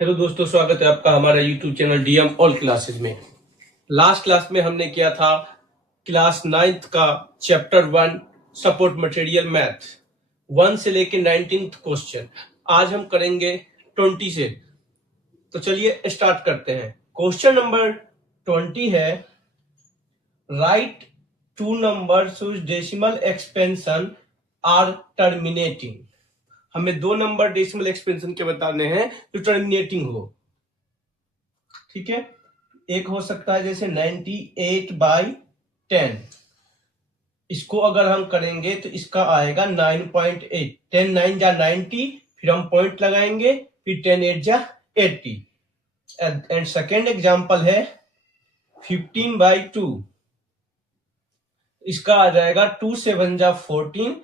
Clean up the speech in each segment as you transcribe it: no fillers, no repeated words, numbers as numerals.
Hello दोस्तों, स्वागत है आपका हमारा YouTube channel DM all classes में। लास्ट क्लास में हमने किया था क्लास 9th का चैप्टर 1 सपोर्ट मटेरियल मैथ 1 से लेके 19th क्वेश्चन। आज हम करेंगे 20 से। तो चलिए स्टार्ट करते हैं। क्वेश्चन नंबर 20 है, right 2 numbers whose decimal expansion are terminating। हमें 2 नंबर डेसिमल एक्सपेंशन के बताने हैं जो टर्मिनेटिंग हो। ठीक है, एक हो सकता है जैसे 98/10। इसको अगर हम करेंगे तो इसका आएगा 9.8। 10 9 जा 90, फिर हम पॉइंट लगाएंगे, फिर 10 8 जा 80। एंड सेकेंड एग्जाम्पल है 15/2। इसका आ जाएगा 2 7 जा 14,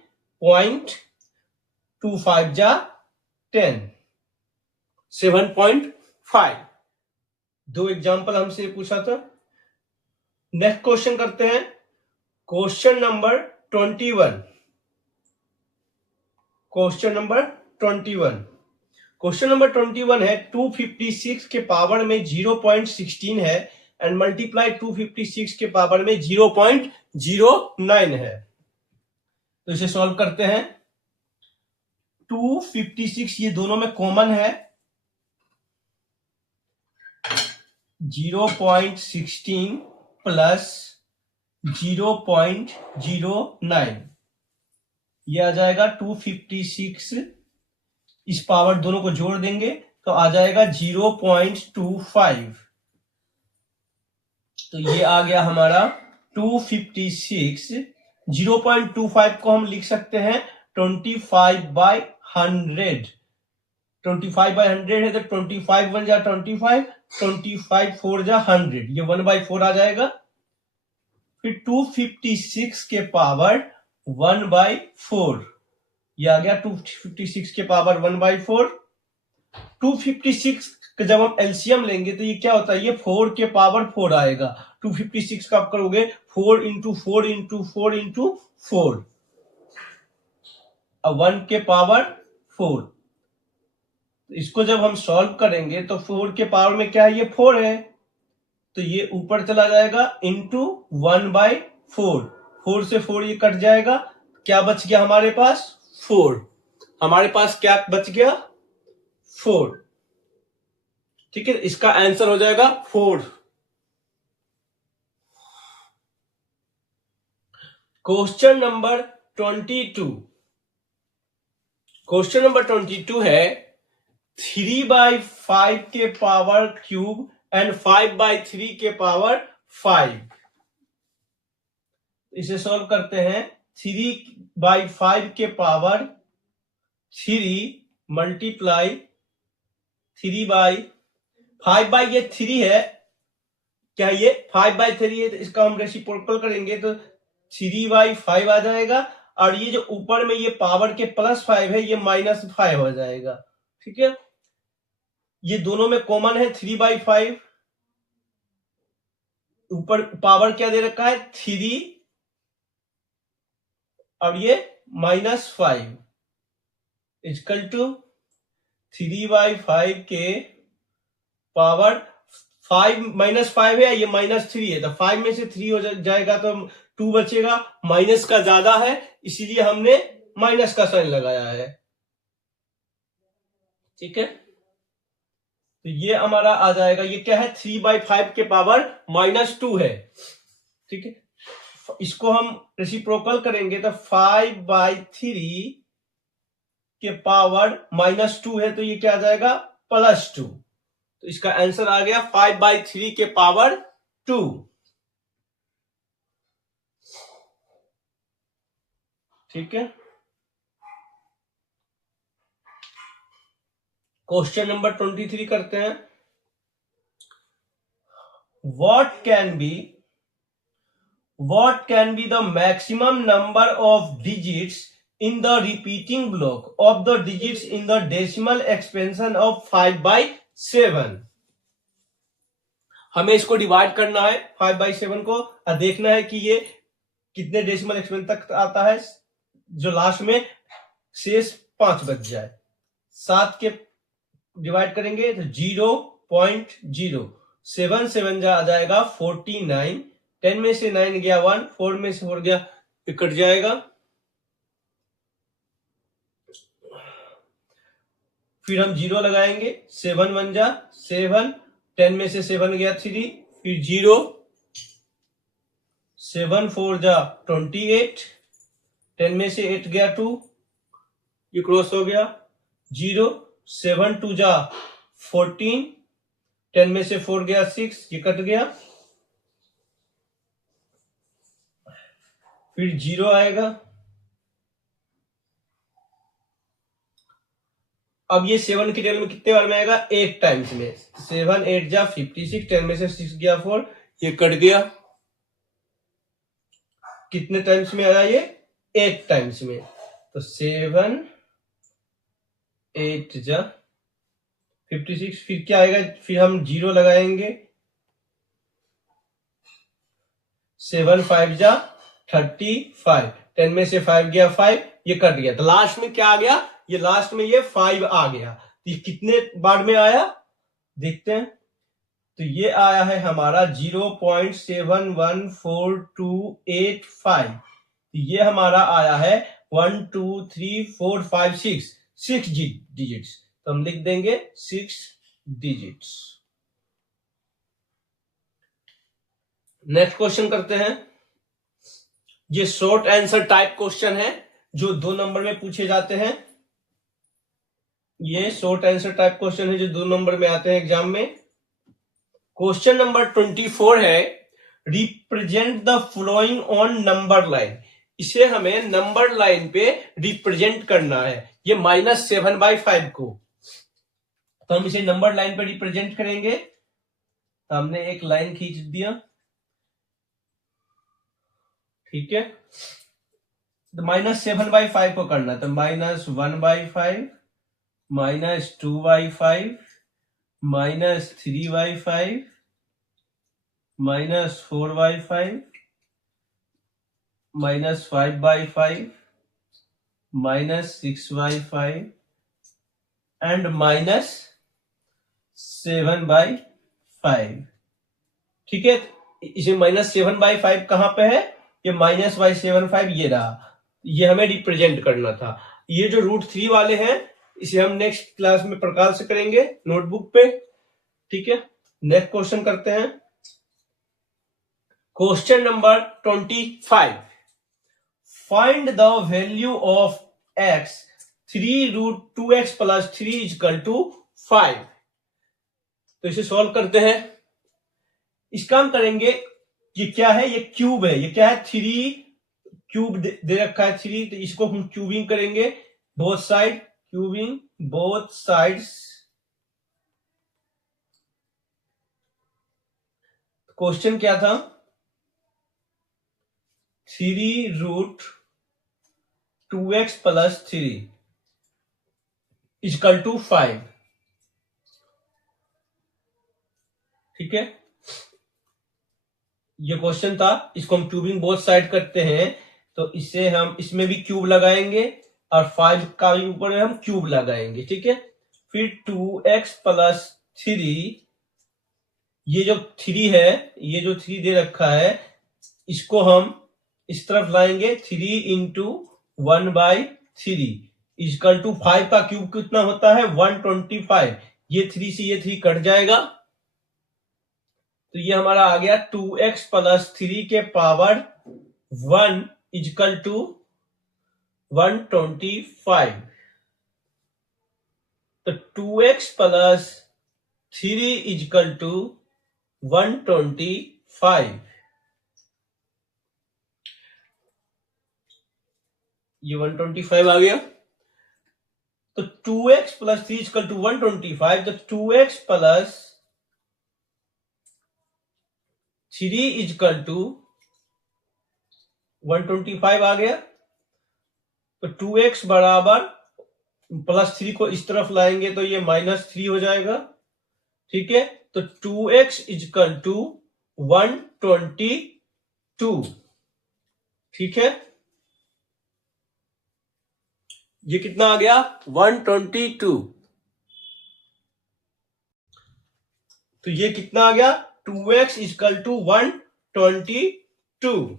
0.25 जा 10, 7.5। 2 एग्जाम्पल हमसे पूछा था। नेक्स्ट क्वेश्चन करते हैं, क्वेश्चन नंबर 21। क्वेश्चन नंबर 21 है 256 के पावर में 0.16 है एंड मल्टीप्लाई 256 के पावर में 0.09 है। तो इसे सॉल्व करते हैं। 256 ये दोनों में कॉमन है, 0.16 प्लस 0.09, ये आ जाएगा 256। इस पावर दोनों को जोड़ देंगे तो आ जाएगा 0.25। तो ये आ गया हमारा 256। 0.25 को हम लिख सकते हैं 25/100। 25/100 है तो 25 1 जा 25, 25 4 जा 100, ये 1/4 आ जाएगा। फिर 256 के पावर 1/4, ये आ गया 256 के पावर 1/4। 256 का जब हम एलसीएम लेंगे तो ये क्या होता है, ये 4 के पावर 4 आएगा। 256 का आप करोगे 4 इंटू 4 इंटू 4 इंटू 4, 1 के पावर 4। इसको जब हम सॉल्व करेंगे तो 4 के पावर में क्या है, ये 4 है, तो ये ऊपर चला जाएगा इंटू 1/4। 4 से 4 ये कट जाएगा, क्या बच गया हमारे पास, 4। हमारे पास क्या बच गया, 4। ठीक है, इसका आंसर हो जाएगा 4। Question number 22। क्वेश्चन नंबर 22 है 3/5 के पावर क्यूब एंड 5/3 के पावर 5। इसे सॉल्व करते हैं। 3/5 के पावर 3 मल्टीप्लाई 3/5 ये 3 है, क्या ये 5/3 है, तो इसका हम रेसिप्रोकल करेंगे तो 3/5 आ जाएगा। और ये जो ऊपर में ये पावर के +5 है, ये -5 हो जाएगा। ठीक है, ये दोनों में कॉमन है 3/5। ऊपर पावर क्या दे रखा है 3 और ये -5 इक्वल टू 3/5 के पावर 5 -5 है, ये -3 है, तो 5 में से 3 हो जाएगा तो 2 बचेगा। माइनस का ज्यादा है इसीलिए हमने माइनस का साइन लगाया है। ठीक है, तो ये हमारा आ जाएगा, ये क्या है 3/5 के पावर -2 है। ठीक है, इसको हम रेसिप्रोकल करेंगे तो 5/3 के पावर -2 है, तो ये क्या आ जाएगा +2। तो इसका आंसर आ गया 5/3 के पावर 2। ठीक है, क्वेश्चन नंबर 23 करते हैं। What can be the maximum number of digits in the repeating block of the digits in the decimal expansion of 5/7? हमें इसको डिवाइड करना है 5/7 को और देखना है कि ये कितने डेसिमल एक्सपेंशन तक आता है, जो लास्ट में शेष 5 बच जाए। 7 के डिवाइड करेंगे तो 0.0, 7 7 जा आ जाएगा 49, 10 में से 9 गया 1, 4 में से 4 गया, ये कट जाएगा। फिर हम 0 लगाएंगे, 7 1 जा 7, 10 में से 7 गया 3, फिर 0, 7 4 जा 28, 10 में से 8 गया 2, ये क्रॉस हो गया। 0 7 2 जा 14, 10 में से 4 गया 6, ये कट गया। फिर 0 आएगा। अब ये 7 की टेबल में कितने बार में आएगा? 8 टाइम्स में। 7 8 जा 56, 10 में से 6 गया 4, ये कट गया। कितने टाइम्स में आया ये? 8 टाइम्स में। तो 7 8 जा 56, फिर क्या आएगा? फिर हम 0 लगाएंगे, 7 5 जा 35, 10 में से 5 गया 5, ये कट गया। तो लास्ट में क्या आ गया? ये लास्ट में ये 5 आ गया। ये कितने बार में आया देखते हैं। तो ये आया है हमारा 0.711425। ये हमारा आया है 1 2 3 4 5 6 डिजिट्स। तो हम लिख देंगे 6 डिजिट्स। नेक्स्ट क्वेश्चन करते हैं। ये शॉर्ट आंसर टाइप क्वेश्चन है जो 2 नंबर में पूछे जाते हैं। ये शॉर्ट आंसर टाइप क्वेश्चन है जो 2 नंबर में आते हैं एग्जाम में। क्वेश्चन नंबर 24 है, represent the following on number line. इसे हमें नंबर लाइन पे रिप्रेजेंट करना है, ये -7/5 को। तो हम इसे नंबर लाइन पे रिप्रेजेंट करेंगे। तो हमने एक लाइन खींच दिया, ठीक है। तो -7/5 को करना, तो -1/5, -2/5, -3/5, -4/5, -5/5, -6/5 एंड -7/5। ठीक है। इसे -7/5 कहां पे है? ये -7/5 ये रहा, ये हमें रिप्रेजेंट करना था। ये जो √3 वाले हैं इसे हम नेक्स्ट क्लास में प्रकार से करेंगे नोटबुक पे, ठीक है। नेक्स्ट क्वेश्चन करते हैं। Question number 25, find the value of x 3√2x + 3 = 5। तो इसे सॉल्व करते हैं। इसका हम करेंगे, ये क्या है? ये क्यूब है। ये क्या है? 3 क्यूब दे रखा है 3, तो इसको हम क्यूबिंग करेंगे both side, cubing both sides. Question क्या था? 3√2x + 3 = 5, ठीक है। ये क्वेश्चन था, इसको हम क्यूबिंग बोथ साइड करते हैं। तो इसे हम इसमें भी क्यूब लगाएंगे और 5 का भी ऊपर में हम क्यूब लगाएंगे, ठीक है। फिर 2x + 3, ये जो 3 है, ये जो 3 दे रखा है, इसको हम इस तरफ लाएंगे। 3 × 1/3 = 5 का क्यूब कितना होता है? 125। ये 3 से ये 3 कट जाएगा, तो ये हमारा आ गया 2x + 3 के पावर 1 = 125। तो 2x + 3 = 125। ये 125 आ गया। तो 2x + 3 = 125। तो 2x + 3 = 125 आ गया। तो 2x बराबर +3 को इस तरफ लाएंगे तो ये -3 हो जाएगा, ठीक है। तो 2x = 122, ठीक है। ये कितना आ गया? 122। तो ये कितना आ गया 2x इक्वल टू 122।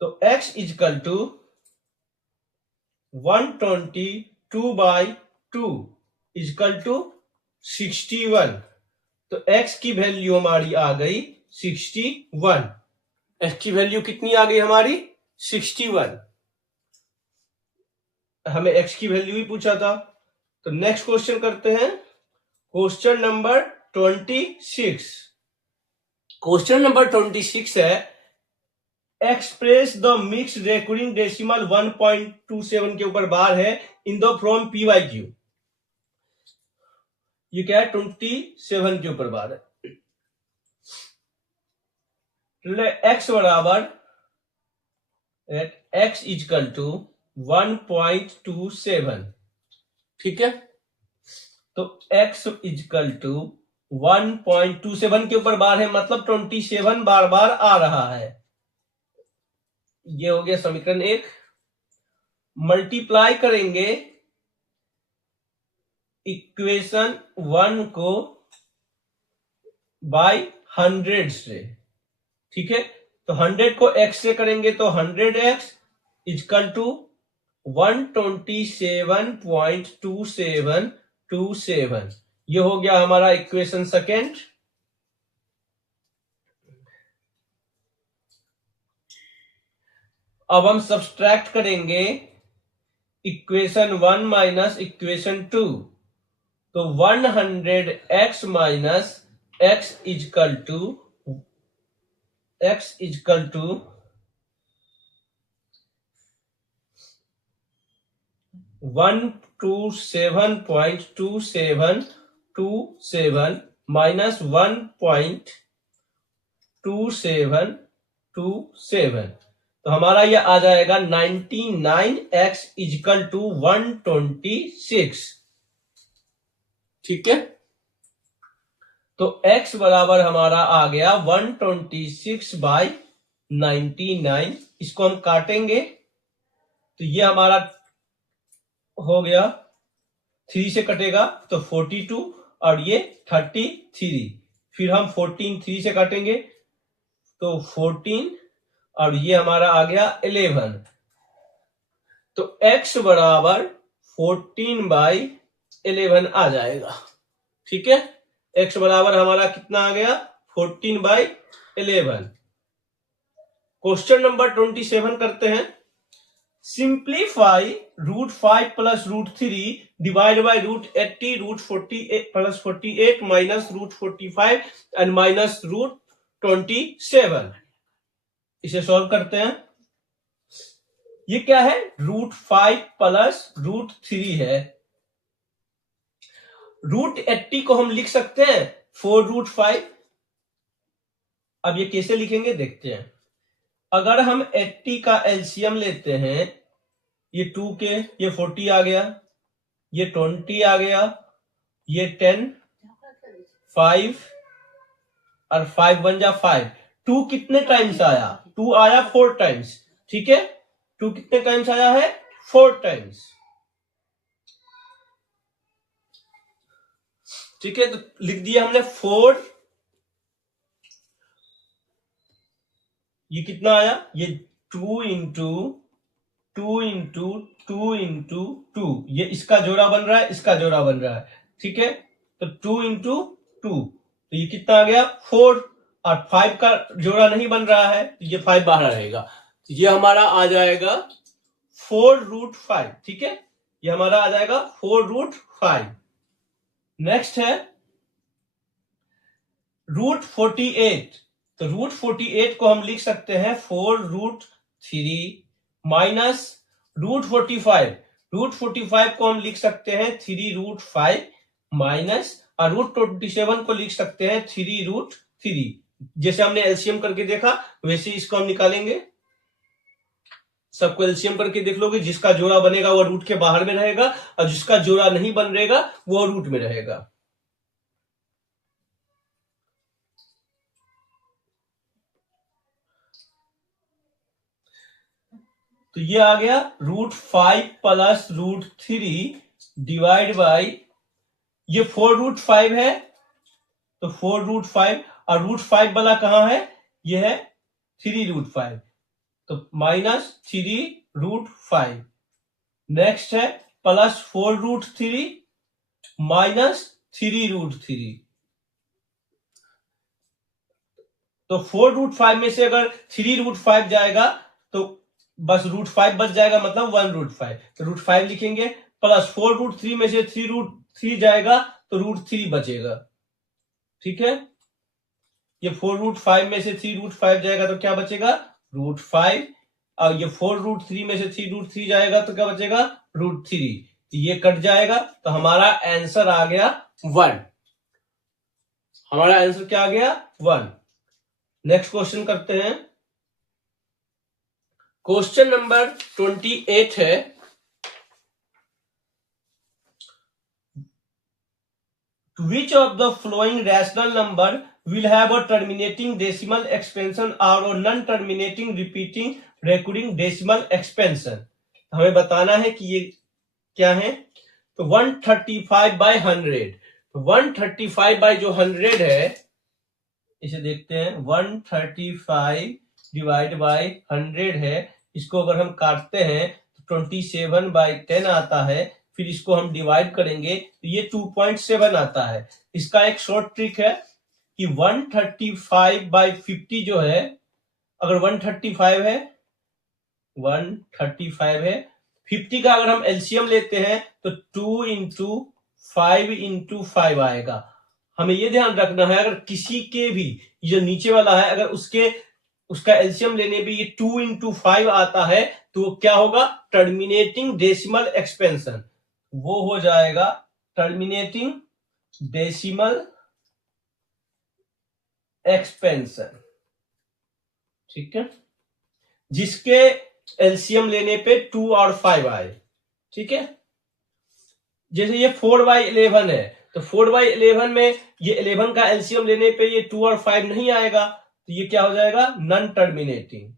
तो x equal to 122/2 equal to 61। तो x की वैल्यू हमारी आ गई 61। x की वैल्यू कितनी आ गई हमारी 61। हमें x की वैल्यू ही पूछा था। तो नेक्स्ट क्वेश्चन करते हैं, क्वेश्चन नंबर 26। क्वेश्चन नंबर 26 है, express the mix recurring decimal 1.27 के ऊपर बार है in the from P by Q. ये क्या है 27 के ऊपर बार है। x बराबर x इक्वल टू 1.27। ठीक है, तो x इक्वल टू 1.27 के ऊपर बार है, मतलब 27 बार बार आ रहा है। ये हो गया समीकरण 1। मल्टीप्लाई करेंगे इक्वेशन 1 को बाय 100 से। ठीक है, तो 100 को x से करेंगे तो 100x इक्वल टू 127.2727। ये हो गया हमारा इक्वेशन सेकेंड। अब हम सब्सट्रैक्ट करेंगे इक्वेशन 1 माइनस इक्वेशन 2। तो 100x minus x equal to 127.2727 minus 1.2727। तो हमारा यह आ जाएगा 99x इक्वल टू 126। ठीक है, तो x बराबर हमारा आ गया 126/99। इसको हम काटेंगे तो ये हमारा हो गया 3 से कटेगा तो 42 और ये 33। फिर हम 14 3 से काटेंगे तो 14 और ये हमारा आ गया 11। तो x बराबर 14/11 आ जाएगा। ठीक है, x बराबर हमारा कितना आ गया 14/11। क्वेश्चन नंबर 27 करते हैं। Simplify √5 plus √3 divide by √80 √48 plus 48 minus √45 and minus √27। इसे सॉल्व करते हैं। ये क्या है √5 प्लस √3 है। √80 को हम लिख सकते हैं 4√5। अब ये कैसे लिखेंगे देखते हैं। अगर हम 80 का एलसीएम लेते हैं, ये 2 के ये 40 आ गया, ये 20 आ गया, ये 10 5 और 5 बन जा 5। 2 कितने टाइम्स आया 2 आया 4 टाइम्स। ठीक है, 2 कितने टाइम्स आया है 4 टाइम्स। ठीक है, तो लिख दिया हमने 4। ये कितना आया ये 2 इंटू 2 इंटू 2 इंटू 2। ये इसका जोड़ा बन रहा है, इसका जोड़ा बन रहा है। ठीक है, तो 2 इंटू 2 तो ये कितना आ गया 4 और 5 का जोड़ा नहीं बन रहा है तो ये 5 बाहर रहेगा। तो ये हमारा आ जाएगा 4√5। ठीक है, ये हमारा आ जाएगा 4√5। नेक्स्ट है √48। तो √48 को हम लिख सकते हैं 4√3 माइनस √45। √45 को हम लिख सकते हैं 3√5 माइनस और √27 को लिख सकते हैं 3√3। जैसे हमने एलसीएम करके देखा वैसे इसको हम निकालेंगे। सबको एलसीएम करके देख लोगे, जिसका जोड़ा बनेगा वो रूट के बाहर में रहेगा और जिसका जोड़ा नहीं बनेगा वो रूट में रहेगा। तो ये आ गया √5 प्लस √3 डिवाइड बाई ये 4√5 है तो 4√5 और √5 वाला कहाँ है, ये है 3√5, तो -3√5। नेक्स्ट है +4√3 -3√3। तो 4√5 में से अगर 3√5 जाएगा तो बस √5 बच जाएगा, मतलब 1√5, तो √5 लिखेंगे। प्लस 4√3 में से 3√3 जाएगा तो √3 बचेगा। ठीक है, ये 4√5 में से 3√5 जाएगा तो क्या बचेगा, √5, और ये 4√3 में से 3√3 जाएगा तो क्या बचेगा, √3, तो ये कट जाएगा, तो हमारा आंसर आ गया 1। हमारा आंसर क्या आ गया, 1। नेक्स्ट क्वेश्चन करते हैं। क्वेश्चन नंबर 28 है, which of the following rational number will have a terminating decimal expansion or a non-terminating repeating recurring decimal expansion। हमें बताना है कि ये क्या है। तो 135/100, तो 135/100 है, इसे देखते हैं। 135/100 है, इसको अगर हम काटते हैं तो 27/10 आता है। फिर इसको हम डिवाइड करेंगे तो ये 2.7 आता है। इसका एक शॉर्ट ट्रिक है कि 135/50 जो है, अगर 135 है, 135 है, 50 का अगर हम एलसीएम लेते हैं तो 2 × 5 × 5 आएगा। हमें ये ध्यान रखना है, अगर किसी के भी जो नीचे वाला है, अगर उसका एलसीएम लेने पे ये 2 × 5 आता है तो क्या होगा, टर्मिनेटिंग डेसिमल एक्सपेंशन, वो हो जाएगा टर्मिनेटिंग डेसिमल एक्सपेंशन। ठीक है, जिसके एलसीएम लेने पे 2 और 5 आए। ठीक है, जैसे ये 4/11 है, तो 4/11 में ये 11 का एलसीएम लेने पे ये 2 और 5 नहीं आएगा, तो ये क्या हो जाएगा, non terminating,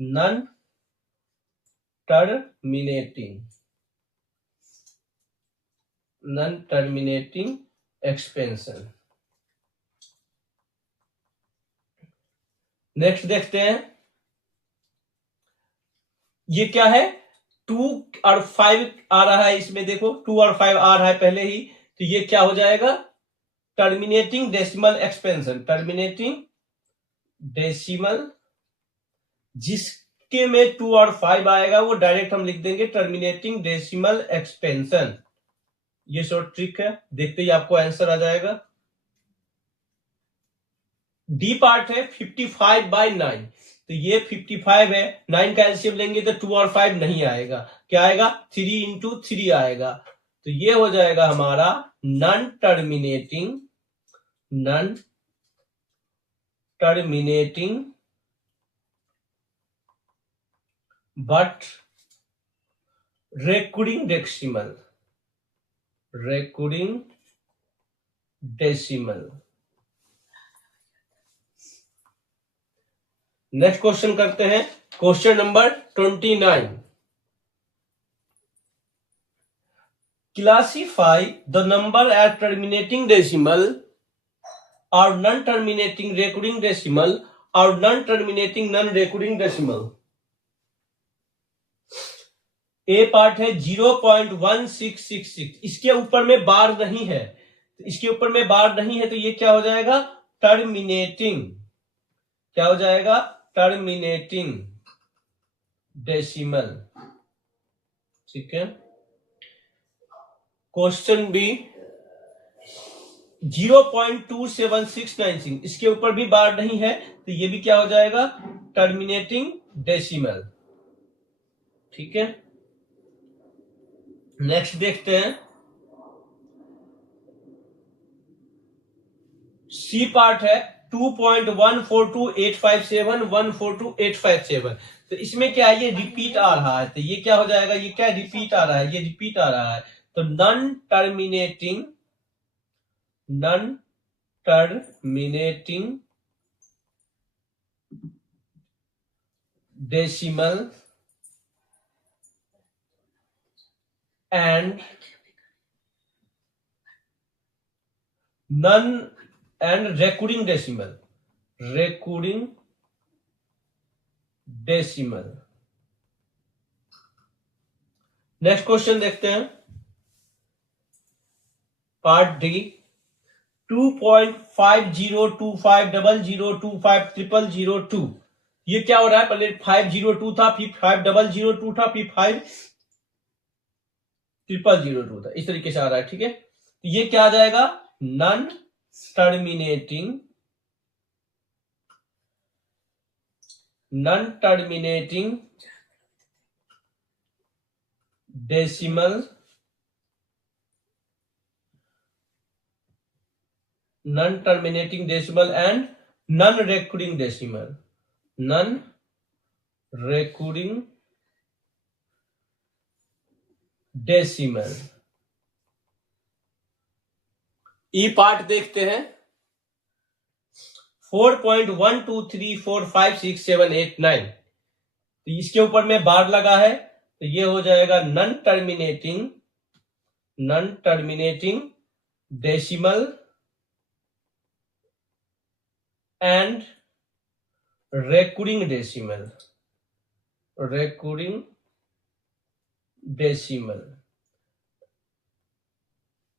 non terminating, non terminating expansion. Next देखते हैं, ये क्या है, 2 और 5 आ रहा है, इसमें देखो 2 और 5 आ रहा है पहले ही, तो ये क्या हो जाएगा, terminating decimal expansion, terminating decimal, जिसके में 2 और 5 आएगा वो डायरेक्ट हम लिख देंगे टर्मिनेटिंग डेसिमल एक्सपेंशन। ये शॉर्ट ट्रिक है, देखते ही आपको आंसर आ जाएगा। डी पार्ट है 55/9, तो ये 55 है, 9 का एलसीएम लेंगे तो 2 और 5 नहीं आएगा, क्या आएगा, 3 × 3 आएगा, तो ये हो जाएगा हमारा non terminating, non terminating but recurring decimal, recurring decimal. Next question करते हैं, question number 29। Classify the number at terminating decimal और नॉन टर्मिनेटिंग रेकरिंग डेसिमल और non terminating non recurring decimal. A part है 0.1666, इसके ऊपर में बार नहीं है, तो इसके ऊपर में बार नहीं है, तो ये क्या हो जाएगा, टर्मिनेटिंग, क्या हो जाएगा, टर्मिनेटिंग डेसिमल। ठीक है, क्वेश्चन बी 0.27696, इसके ऊपर भी बार नहीं है, तो ये भी क्या हो जाएगा, टर्मिनेटिंग डेसिमल। ठीक है, नेक्स्ट देखते हैं, सी पार्ट है 2.142857 142,857, तो इसमें क्या है, ये रिपीट आ रहा है, तो ये क्या हो जाएगा, ये क्या रिपीट आ रहा है, ये रिपीट आ रहा है, तो non terminating, non terminating decimal and non and recurring decimal, recurring decimal. Next question देखते हैं, पार्ट डी। 2.50250025 ये क्या हो रहा है, पहले 502 था, फिर 5002 था, फिर 5002 था, इस तरीके से आ रहा है। ठीक है, तो ये क्या आ जाएगा, non terminating decimal, non terminating decimal and non recurring decimal, non recurring decimal. E part देखते हैं, 4.123456789, तो इसके ऊपर में बार लगा है, तो ये हो जाएगा non terminating decimal and recurring decimal.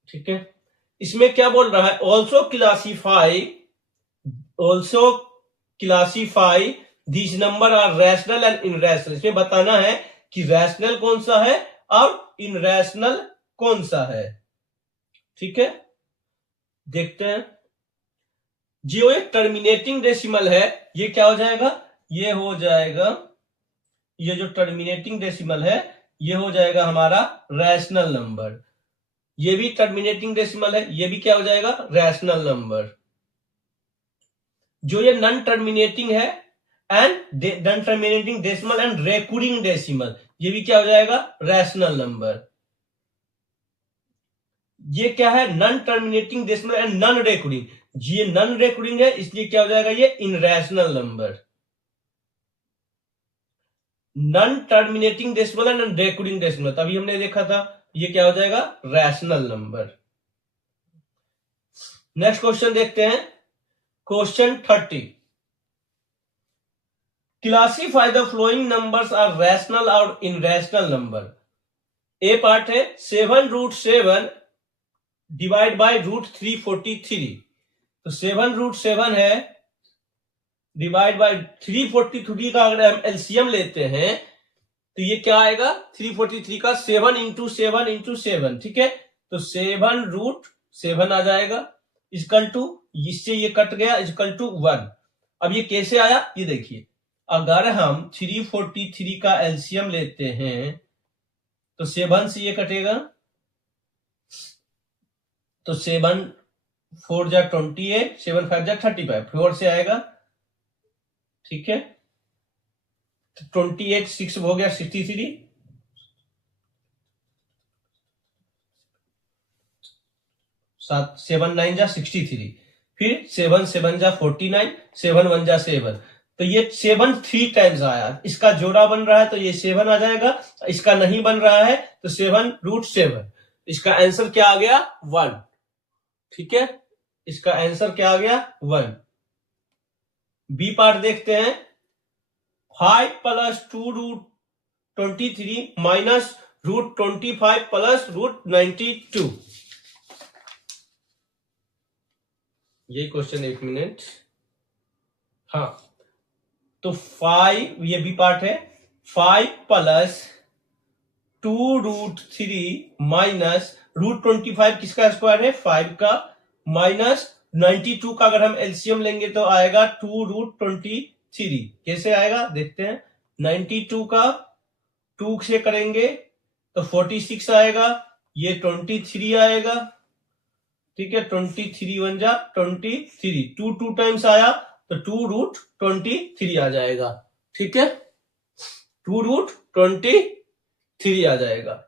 ठीक है, इसमें क्या बोल रहा है, also classify this number are rational and irrational. इसमें बताना है कि रैशनल कौन सा है और इनरैशनल कौन सा है। ठीक है, देखते हैं, जो एक टर्मिनेटिंग डेसिमल है, ये क्या हो जाएगा, ये हो जाएगा, ये जो टर्मिनेटिंग डेसिमल है, ये हो जाएगा हमारा रैशनल नंबर। ये भी टर्मिनेटिंग डेसिमल है, ये भी क्या हो जाएगा, रैशनल नंबर। जो ये नॉन टर्मिनेटिंग है and non terminating decimal and recurring decimal, ये भी क्या हो जाएगा, रैशनल नंबर। ये क्या है, non terminating decimal and non recurring, ये नॉन रेकरिंग है, इसलिए क्या हो जाएगा, ये irrational number. Non terminating decimal and recurring decimal, तभी हमने देखा था, ये क्या हो जाएगा, रैशनल नंबर। नेक्स्ट क्वेश्चन देखते हैं, question 30। Classify the following numbers are rational और इनरैशनल नंबर। ए पार्ट है 7√7 डिवाइड बाय √343, तो 7√7 है डिवाइड बाय 343 का अगर हम एलसीएम लेते हैं, तो ये क्या आएगा, 343 का 7 इंटू 7 इंटू 7। ठीक है, तो 7√7 आ जाएगा, इक्वल टू, इससे ये कट गया, इक्वल टू 1। अब ये कैसे आया, ये देखिए, अगर हम 343 का एलसीएम लेते हैं, तो 7 से ये कटेगा, तो 7 4 जा 28, 7 5 जा 35, 4 से आएगा। ठीक है, 28 6 हो गया 63, 7 9 जा 63, फिर 7 7 जा 49, 7 1 जा 7, तो ये 7 3 टाइम्स आया, इसका जोड़ा बन रहा है तो ये 7 आ जाएगा, इसका नहीं बन रहा है तो 7√7, इसका आंसर क्या आ गया, 1। ठीक है, इसका आंसर क्या आ गया, 1। बी पार्ट देखते हैं, 5 + 2√23 माइनस √25 प्लस √92। यही क्वेश्चन, एक मिनट, हाँ, तो 5, ये बी पार्ट है, 5 + 2√3 माइनस √25 किसका स्क्वायर है, 5 का, माइनस 92 का अगर हम एलसीएम लेंगे तो आएगा 2√23। कैसे आएगा देखते हैं, 92 का 2 से करेंगे तो 46 आएगा, ये 23 आएगा। ठीक है, 23 1 जा 23, 2 टाइम्स आया तो 2√23 आ जाएगा। ठीक है, 2√23 आ जाएगा।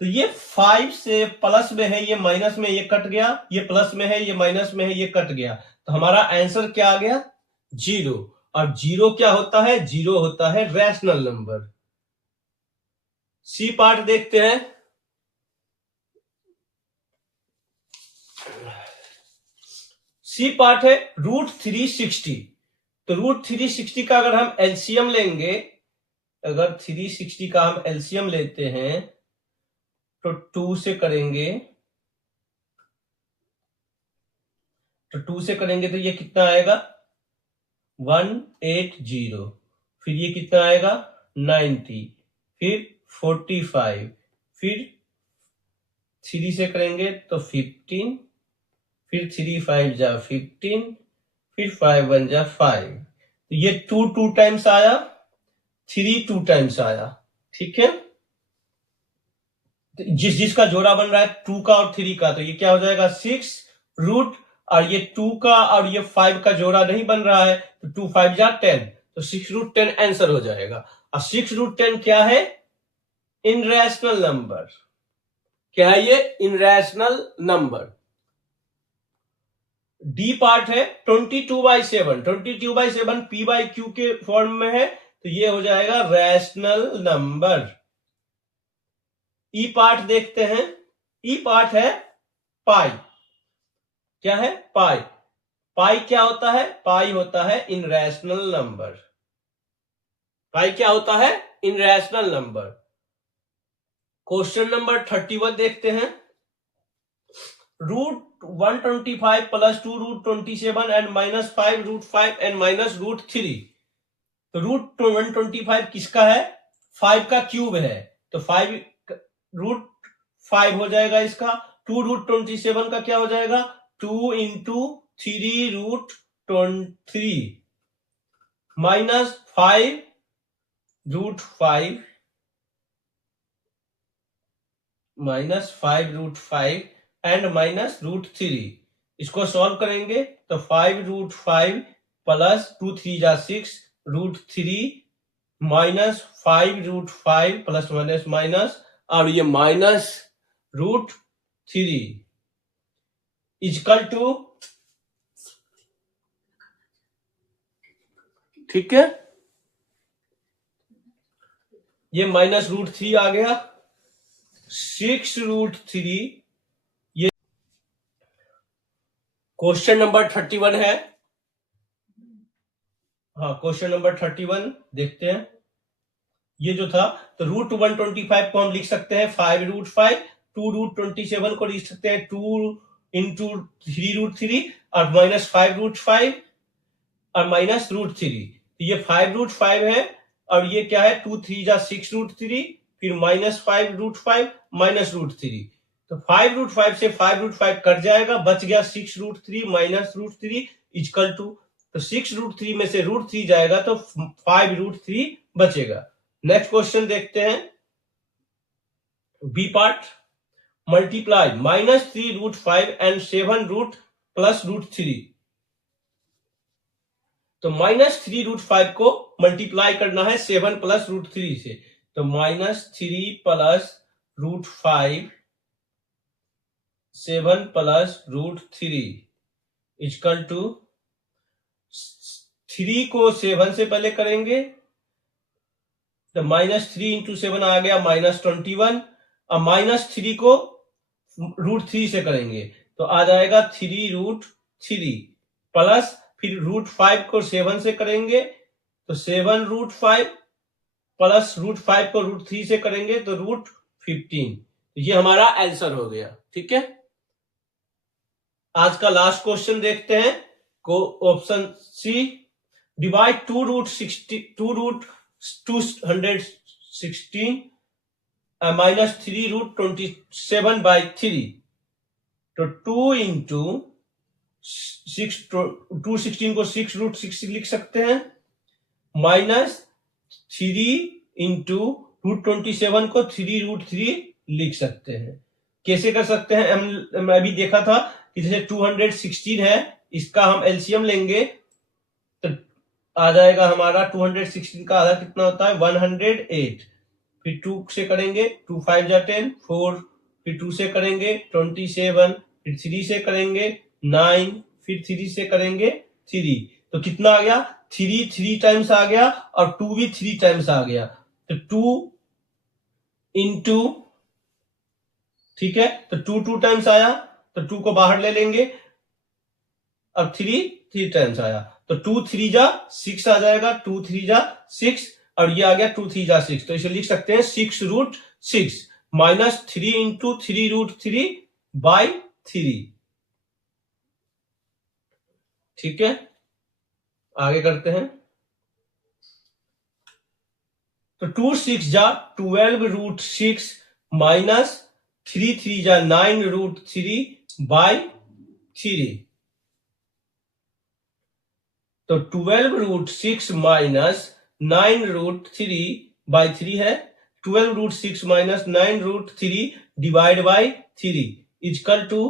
तो ये 5 से प्लस में है, ये माइनस में, ये कट गया, ये प्लस में है, ये माइनस में है, ये कट गया, तो हमारा आंसर क्या आ गया, 0। और 0 क्या होता है, 0 होता है रैशनल नंबर। सी पार्ट देखते हैं, सी पार्ट है √360। तो √360 का अगर हम एलसीएम लेंगे, अगर 360 का हम एलसीएम लेते हैं तो 2 से करेंगे, तो 2 से करेंगे तो ये कितना आएगा 180। फिर ये कितना आएगा 90, फिर 45, फिर 3 से करेंगे तो 15, फिर 3 5 जा 15, फिर 5 1 जा 5। तो ये 2 2 टाइम्स आया, 3 2 टाइम्स आया। ठीक है, तो जिसका जोड़ा बन रहा है 2 का और 3 का, तो ये क्या हो जाएगा 6 रूट, और ये 2 का और ये 5 का जोड़ा नहीं बन रहा है, तो 2 5 जा 10, तो 6√10 आंसर हो जाएगा। और 6√10 क्या है, इनरेशनल नंबर। क्या है ये, इनरेशनल नंबर। डी पार्ट है 22/7। 22/7 p/q के फॉर्म में है, तो ये हो जाएगा रैशनल नंबर। ई पार्ट देखते हैं, ई पार्ट है पाई। क्या है, पाई। पाई क्या होता है, पाई होता है इनरेशनल नंबर। पाई क्या होता है, इनरेशनल नंबर। क्वेश्चन नंबर 31 देखते हैं। √125 + 2√27 एंड -5√5 एंड -√3। तो √125 किसका है, 5 का क्यूब है, तो 5√5 हो जाएगा इसका। 2√27 का क्या हो जाएगा 2 × 3√23 -5√5 -5√5 एंड -√3। इसको सॉल्व करेंगे तो 5√5 प्लस 2 3 जा 6 √3 -5√5 प्लस माइनस माइनस, और ये -√3 इक्वल टू, ठीक है, ये -√3 आ गया, 6√3। ये क्वेश्चन नंबर 31 है। हाँ, क्वेश्चन नंबर 31 देखते हैं। ये जो था, तो √125 को हम लिख सकते हैं 5√5, 2√27 को लिख सकते हैं 2 × 3√3 और -5√5 और -√3। तो ये 5√5 है, और ये क्या है 2 3 जा 6√3, फिर -5√5 -√3। तो 5√5 से 5√5 कट जाएगा, बच गया 6√3 -√3 इक्वल टू, तो 6√3 में से √3 जाएगा तो 5√3 बचेगा। नेक्स्ट क्वेश्चन देखते हैं, B part. Multiply -3√5 and 7 plus √3। तो -3√5 को मल्टीप्लाई करना है 7 प्लस √3 से, तो -3 प्लस √5 7 प्लस √3 इक्वल टू, 3 को 7 से पहले करेंगे तो -3 × 7 आ गया -21, और -3 को √3 से करेंगे तो आ जाएगा 3√3 प्लस, फिर √5 को 7 से करेंगे तो 7√5 प्लस √5 को √3 से करेंगे तो √15। तो ये हमारा आंसर हो गया। ठीक है, आज का लास्ट क्वेश्चन देखते हैं, को ऑप्शन सी। डिवाइड 2√216 -3√27/3। तो 2 × 6, 216 को 6√6 लिख सकते हैं, -3 × √27 को 3√3 लिख सकते हैं। कैसे कर सकते हैं, मैं अभी देखा था कि जैसे 216 है, इसका हम एलसीएम लेंगे तो आ जाएगा हमारा 216 का आधा कितना होता है 108। फिर 2 से करेंगे 2 5 जा 10 4, फिर 2 से करेंगे 27, फिर 3 से करेंगे 9, फिर 3 से करेंगे 3। तो कितना आ गया 3 टाइम्स आ गया, और 2 भी 3 टाइम्स आ गया, तो 2 × ठीक है, तो 2 2 टाइम्स आया, तो 2 को बाहर ले लेंगे, अब 3 टाइम्स आया तो 2 3 जा 6 आ जाएगा, 2 3 जा 6 और ये आ गया 2 3 जा 6, तो इसे लिख सकते हैं 6√6 माइनस 3 इंटू 3√3 बाई 3। ठीक है, आगे करते हैं। तो 2 6 जा 12√6 माइनस 3 3 जा 9√3 बाई 3। तो 12√6 माइनस 9√3 बाई 3 है, 12√6 minus 9√3 divide by 3 equal to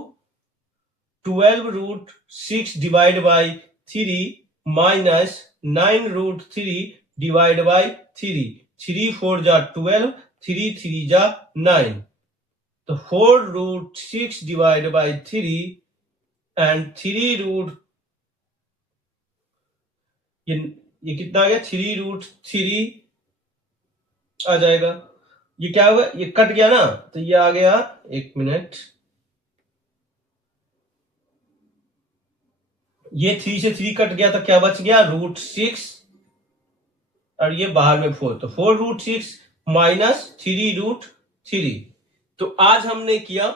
12√6 divide by 3 minus 9√3 divide by 3। 3 4 जा 12, 3 3 जा 9, तो 4√6 डिवाइड बाई 3 एंड 3 ये कितना आ गया 3√3 आ जाएगा। ये क्या होगा, ये कट गया ना, तो ये आ गया, एक मिनट, ये 3 से 3 कट गया तो क्या बच गया √6 और ये बाहर में 4, तो 4√6 माइनस 3√3। तो आज हमने किया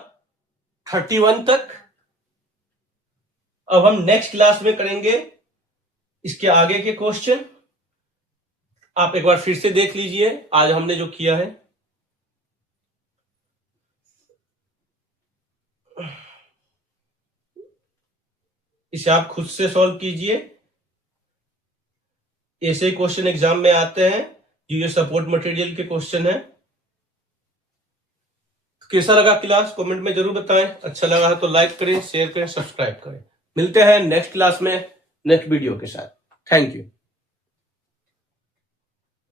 31 तक। अब हम नेक्स्ट क्लास में करेंगे इसके आगे के क्वेश्चन। आप एक बार फिर से देख लीजिए आज हमने जो किया है। इसे आप खुद से सॉल्व कीजिए, ऐसे क्वेश्चन एग्जाम में आते हैं जो ये सपोर्ट मटेरियल के क्वेश्चन है। कैसा लगा क्लास कमेंट में जरूर बताएं, अच्छा लगा है तो लाइक करें, शेयर करें, सब्सक्राइब करें। मिलते हैं नेक्स्ट क्लास में नेक्स्ट वीडियो के साथ। Thank you.